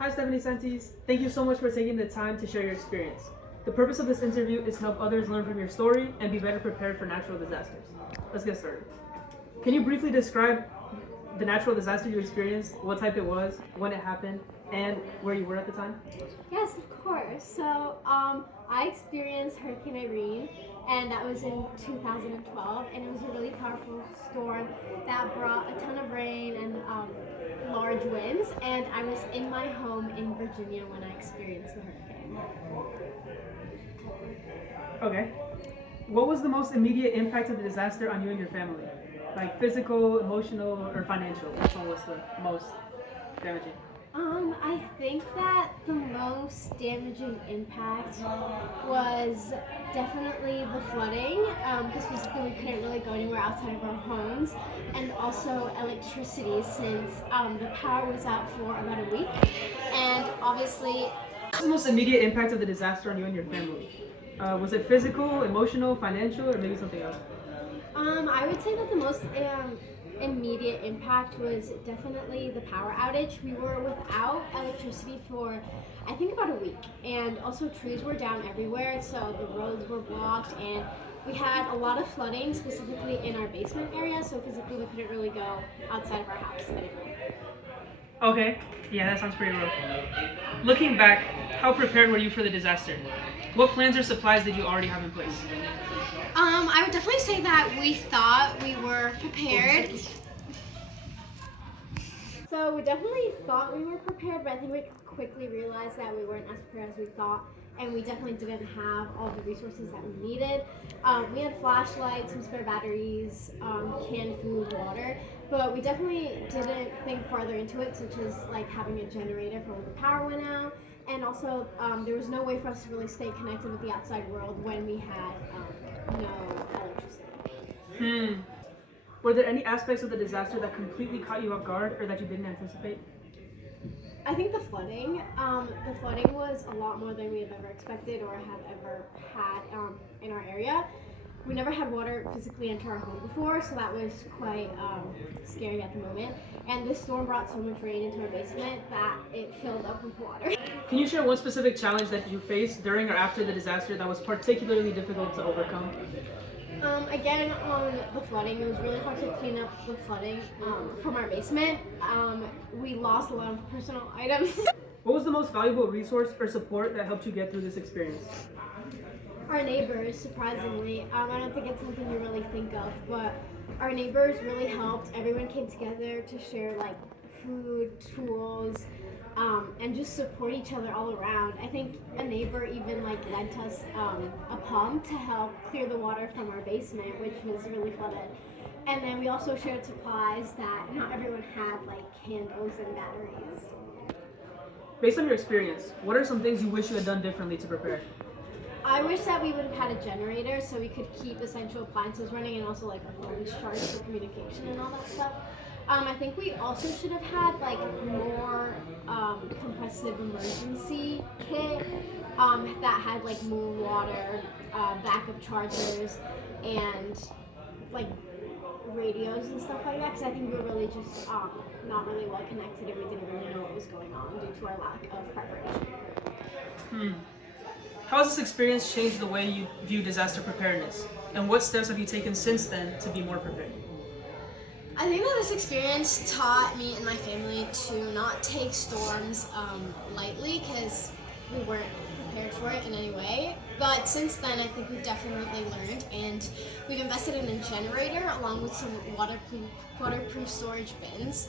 Hi, Stephanie Santis. Thank you so much for taking the time to share your experience. The purpose of this interview is to help others learn from your story and be better prepared for natural disasters. Let's get started. Can you briefly describe the natural disaster you experienced, what type it was, when it happened, and where you were at the time? Yes, of course. I experienced Hurricane Irene, and that was in 2012, and it was a really powerful storm that brought a ton of rain and large winds. And I was in my home in Virginia when I experienced the hurricane. Okay. What was the most immediate impact of the disaster on you and your family? Like physical, emotional, or financial? Which one was the most damaging? I think that the most damaging impact was definitely the flooding, because physically we couldn't really go anywhere outside of our homes, and also electricity since the power was out for about a week, and obviously. What's the most immediate impact of the disaster on you and your family? Was it physical, emotional, financial, or maybe something else? I would say that the most immediate impact was definitely the power outage. We were without electricity for, I think, about a week, and also trees were down everywhere, so the roads were blocked, and we had a lot of flooding, specifically in our basement area, so physically we couldn't really go outside of our house anymore. Okay, yeah, that sounds pretty rough. Looking back, how prepared were you for the disaster? What plans or supplies did you already have in place? I would definitely say that we thought we were prepared. So we definitely thought we were prepared, but I think we quickly realized that we weren't as prepared as we thought, and we definitely didn't have all the resources that we needed. We had flashlights, some spare batteries, canned food, water, but we definitely didn't think farther into it, such as like having a generator for when the power went out, and also there was no way for us to really stay connected with the outside world when we had no electricity. Were there any aspects of the disaster that completely caught you off guard or that you didn't anticipate? I think the flooding. The flooding was a lot more than we have ever expected or have ever had in our area. We never had water physically enter our home before, so that was quite scary at the moment. And this storm brought so much rain into our basement that it filled up with water. Can you share one specific challenge that you faced during or after the disaster that was particularly difficult to overcome? Again, on the flooding, it was really hard to clean up the flooding from our basement. We lost a lot of personal items. What was the most valuable resource or support that helped you get through this experience? Our neighbors, surprisingly, I don't think it's something you really think of, but our neighbors really helped. Everyone came together to share like food, tools, and just support each other all around. I think a neighbor even like lent us a pump to help clear the water from our basement, which was really flooded. And then we also shared supplies that not everyone had, like candles and batteries. Based on your experience, what are some things you wish you had done differently to prepare? I wish that we would have had a generator so we could keep essential appliances running and also like our phones charged for communication and all that stuff. I think we also should have had like more compressive emergency kit that had like more water, backup chargers, and like radios and stuff like that. Because I think we were really just not really well connected and we didn't really know what was going on due to our lack of preparation. How has this experience changed the way you view disaster preparedness? And what steps have you taken since then to be more prepared? I think that this experience taught me and my family to not take storms lightly because we weren't prepared for it in any way. But since then, I think we've definitely learned, and we've invested in a generator along with some waterproof storage bins.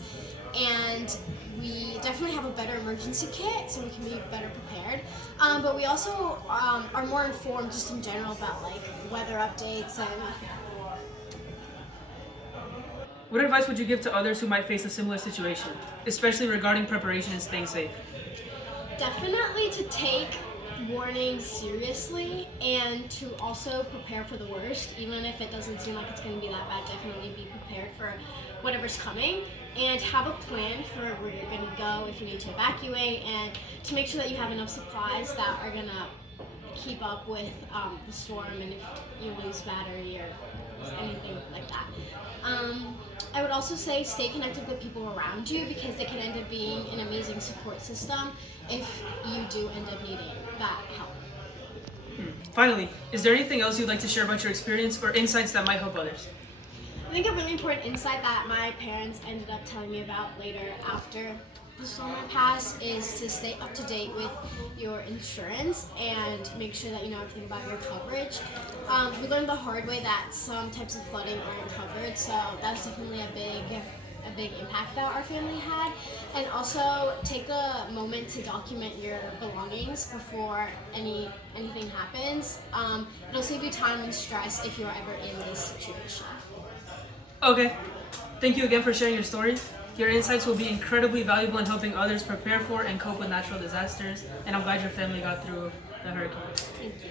And we definitely have a better emergency kit so we can be better prepared. But we also are more informed just in general about like weather updates and. What advice would you give to others who might face a similar situation, especially regarding preparation and staying safe? Definitely to take warnings seriously and to also prepare for the worst, even if it doesn't seem like it's going to be that bad. Definitely be prepared for whatever's coming and have a plan for where you're going to go if you need to evacuate, and to make sure that you have enough supplies that are going to keep up with the storm, and if you lose battery or anything like that. I would also say stay connected with people around you because they can end up being an amazing support system if you do end up needing that help. Finally, is there anything else you'd like to share about your experience or insights that might help others? I think a really important insight that my parents ended up telling me about later after the storm had passed is to stay up to date with your insurance and make sure that you know everything about your coverage. We learned the hard way that some types of flooding aren't covered, so that's definitely a big impact that our family had. And also take a moment to document your belongings before anything happens. It'll save you time and stress if you're ever in this situation. Okay. Thank you again for sharing your story. Your insights will be incredibly valuable in helping others prepare for and cope with natural disasters, and I'm glad your family got through the hurricane. Thank you.